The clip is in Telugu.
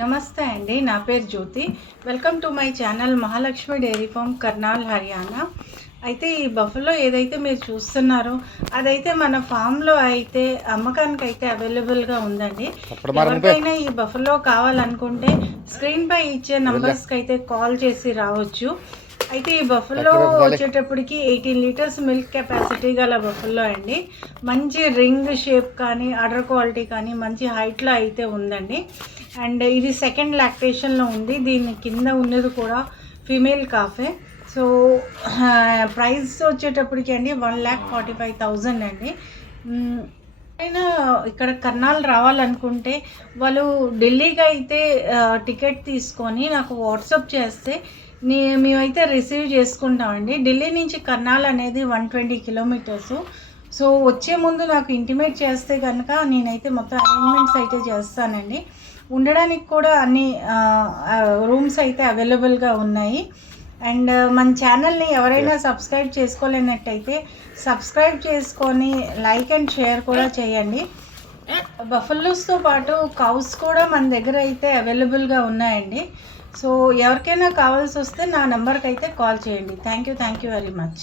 నమస్తే అండి, నా పేరు Jyothi. Welcome to my channel Mahalakshmi dairy farm, Karnal, Haryana. అయితే ఈ బఫెలో ఏదైతే మీరు చూస్తున్నారో అదైతే మన ఫామ్లో అయితే అమ్మకానికి అయితే అవైలబుల్గా ఉందండి. ఎవరికైనా ఈ బఫెలో కావాలనుకుంటే స్క్రీన్పై ఇచ్చే నంబర్స్కి అయితే కాల్ చేసి రావచ్చు. అయితే ఈ బఫెలో వచ్చేటప్పటికి 18 లీటర్స్ మిల్క్ కెపాసిటీ గల బఫెలో అండి. మంచి రింగ్ షేప్ కానీ అడర్ క్వాలిటీ కానీ మంచి హైట్లో అయితే ఉందండి. అండ్ ఇది సెకండ్ లాక్టేషన్లో ఉంది. దీని కింద ఉన్నది కూడా ఫీమేల్ కాఫే. సో ప్రైస్ వచ్చేటప్పటికి అండి 1,45,000 అండి. అయినా ఇక్కడ కర్నాల్ రావాలనుకుంటే వాళ్ళు ఢిల్లీకి అయితే టికెట్ తీసుకొని నాకు వాట్సాప్ చేస్తే మేమైతే రిసీవ్ చేసుకుంటామండి. ఢిల్లీ నుంచి కర్నాల్ అనేది 120 కిలోమీటర్సు. సో వచ్చే ముందు నాకు ఇంటిమేట్ చేస్తే కనుక నేనైతే మొత్తం అరేంజ్మెంట్స్ అయితే చేస్తానండి. ఉండడానికి కూడా అన్ని రూమ్స్ అయితే అవైలబుల్గా ఉన్నాయి. అండ్ మన ఛానల్ని ఎవరైనా సబ్స్క్రైబ్ చేసుకోలేనట్టయితే సబ్స్క్రైబ్ చేసుకొని లైక్ అండ్ షేర్ కూడా చేయండి. బఫెలోస్తో పాటు కౌస్ కూడా మన దగ్గర అయితే అవైలబుల్గా ఉన్నాయండి. సో ఎవరికైనా కావాల్సి వస్తే నా నెంబర్కి అయితే కాల్ చేయండి. Thank you very much.